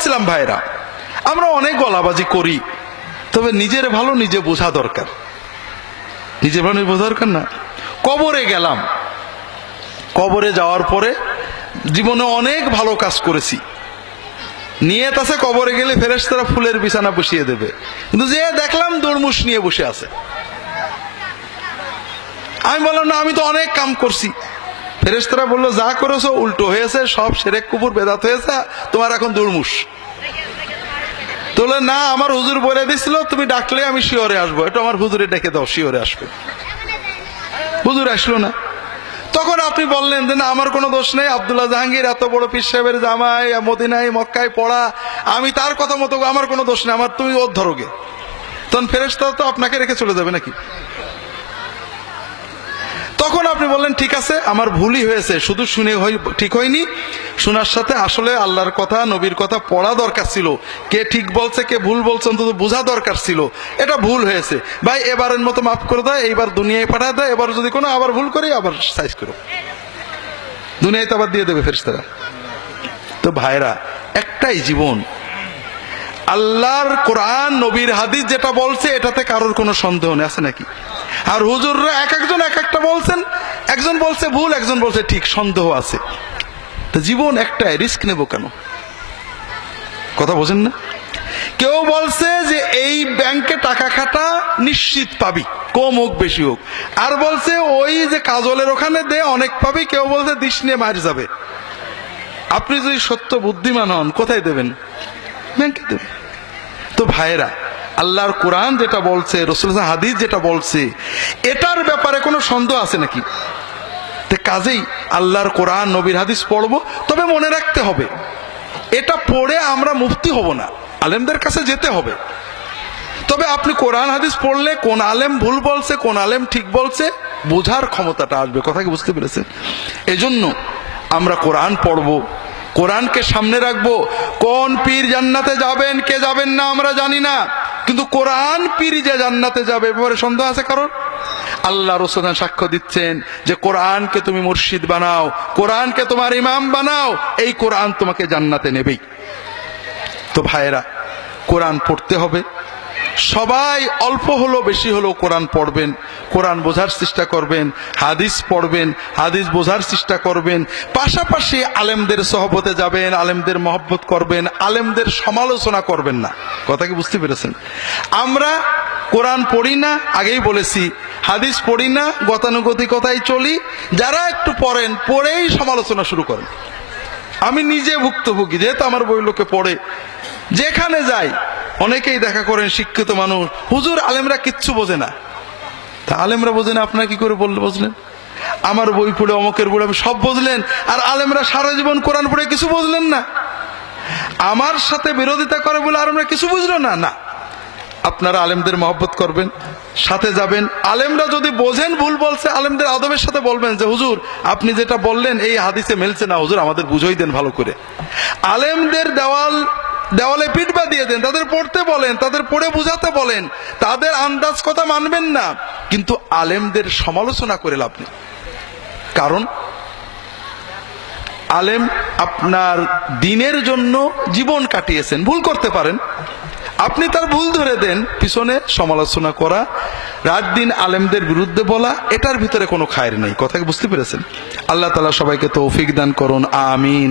বলছিলাম ভাইরা, আমরা অনেক গলাবাজি করি, তবে নিজের ভালো নিজে বোঝা দরকার। নিজের ভালো নিজে বোঝা দরকার না? কবরে গেলাম, কবরে যাওয়ার পরে জীবনে অনেক ভালো কাজ করেছি, নিয়ত আছে কবরে গেলে ফেরেশতারা ফুলের বিছানা বসিয়ে দেবে, কিন্তু যে দেখলাম দরমুশ নিয়ে বসে আছে। আমি বললাম না, আমি তো অনেক কাম করছি। ফেরেশতারা বললো যা করেছো উল্টো হয়েছে, সব শিরক কুফর বেদাত হয়েছে, তোমার এখন দুর্মুষ। তোলে না, আমার হুজুর বলে দিছিল তুমি ডাকলে আমি শিওরে আসবো, এটা আমার হুজুরে ডেকে দাও, শিওরে আসবে। হুজুর আসলো না। তখন আপনি বললেন যে না, আমার কোনো দোষ নেই, আব্দুল্লাহ জাহাঙ্গীর এত বড় পীর সাহেবের জামাই, মদিনায় মক্কায় পড়া, আমি তার কথা মতো, আমার কোনো দোষ নেই, আমার তুমি ওর ধরোগে। তখন ফেরেশতারা তো আপনাকে রেখে চলে যাবে নাকি? তখন আপনি বললেন ঠিক আছে, আমার ভুলই হয়েছে, শুধু শুনে ঠিক হয়নি, শোনার সাথে আসলে আল্লাহর কথা নবীর কথা পড়া দরকার ছিল, কে ঠিক বলছে কে ভুল বলছে অন্তত বোঝা দরকার ছিল, এটা ভুল হয়েছে ভাই, এবারের মতো মাফ করে দেয়, এইবার দুনিয়ায় পাঠায় দেয়, এবার যদি কোনো আবার ভুল করি আবার সাইজ করো, দুনিয়ায় তো আবার দিয়ে দেবে ফেরেশতারা। তো ভাইরা, একটাই জীবন, আল্লাহর কোরআন নবীর হাদিস যেটা বলছে এটাতে কারোর কোনো সন্দেহ নেই, আছে নাকি? আর হুজুররা এক একজন এক একটা বলছেন, একজন বলছে ভুল, একজন বলছে ঠিক, সন্দেহ আছে। তো জীবন একটাই, রিস্ক নেব কেন? কথা বোঝেন না? কেউ বলছে যে এই ব্যাংকে টাকা খাটা নিশ্চিত পাবি, কম হোক বেশি হোক, আর বলছে ওই যে কাজলের ওখানে দে অনেক পাবি, কেউ বলছে দিস নিয়ে মার যাবে। আপনি যদি সত্য বুদ্ধিমান হন কোথায় দেবেন? ব্যাংকে দেবেন। তো ভাইরা, আল্লাহর কোরআন যেটা বলছে, রাসূলুল্লাহ হাদিস যেটা বলছে, এটার ব্যাপারে কোনো সন্দেহ আছে নাকি? কাজেই আল্লাহর কোরআন নবীর হাদিস পড়বো, তবে মনে রাখতে হবে এটা পড়ে আমরা মুফতি হব না, আলেমদের কাছে যেতে হবে। তবে আপনি কোরআন হাদিস পড়লে কোন আলেম ভুল বলছে কোন আলেম ঠিক বলছে বোঝার ক্ষমতাটা আসবে। কথা কি বুঝতে পেরেছেন? এজন্য আমরা কোরআন পড়বো, কোরআনকে সামনে রাখবো। কোন পীর জান্নাতে যাবেন কে যাবেন না আমরা জানি না, কিন্তু কোরআন পীর যে জান্নাতে যাবে ব্যাপারে সন্দেহ আছে কারণ? আল্লাহ রাসূল সাক্ষ্য দিচ্ছেন যে কোরআনকে তুমি মুর্শিদ বানাও, কোরআনকে তোমার ইমাম বানাও, এই কোরআন তোমাকে জান্নাতে নেবেই। তো ভাইরা, কোরআন পড়তে হবে, সবাই অল্প হলো বেশি হলো কোরআন পড়বেন, কোরআন বোঝার চেষ্টা করবেন, হাদিস পড়বেন, হাদিস বোঝার চেষ্টা করবেন, পাশাপাশি আলেমদের সহবতে যাবেন, আলেমদের মহব্বত করবেন, আলেমদের সমালোচনা করবেন না। কথা কি বুঝতে পেরেছেন? আমরা কোরআন পড়ি না, আগেই বলেছি, হাদিস পড়ি না, গতানুগতিকতায় চলি, যারা একটু পড়েন পড়েই সমালোচনা শুরু করেন। আমি নিজে ভুক্তভোগী, যেহেতু আমার বই লোকে পড়ে, যেখানে যাই অনেকেই দেখা করেন শিক্ষিত মানুষ, হুজুর আলেমরা কিচ্ছু বোঝে না। তা আলেমরা বোঝে না আপনারা কি করে বললে বুঝলেন? আমার বই পড়ে অমকের বই আমি সব বুঝলেন, আর আলেমরা সারা জীবন কোরআন পড়ে কিছু বুঝলেন না। আমার সাথে বিরোধিতা করে বলে আলেমরা কিছু বুঝলো না? না, আপনারা আলেমদের মহব্বত করবেন, সাথে যাবেন। আলেমরা যদি বোঝেন ভুল বলছে, আলেমদের আদবের সাথে বলবেন যে হুজুর আপনি যেটা বললেন এই হাদিসে মেলছে না, হুজুর আমাদের বুঝাই দেন ভালো করে। আলেমদের দেওয়ালে পিঠ বাঁধিয়ে দেন, তাদের পড়তে বলেন, তাদের পড়ে বুঝাতে বলেন, তাদের আন্দাজ কথা মানবেন না, কিন্তু আলেমদের সমালোচনা করে লাভ নেই। কারণ আলেম আপনার দিনের জন্য জীবন কাটিয়েছেন, ভুল করতে পারেন, আপনি তার ভুল ধরে দেন, পিছনে সমালোচনা করা, রাত দিন আলেমদের বিরুদ্ধে বলা, এটার ভিতরে কোনো খায়ের নেই। কথা বুঝতে পেরেছেন? আল্লাহ তাআলা সবাইকে তৌফিক দান করুন, আমিন।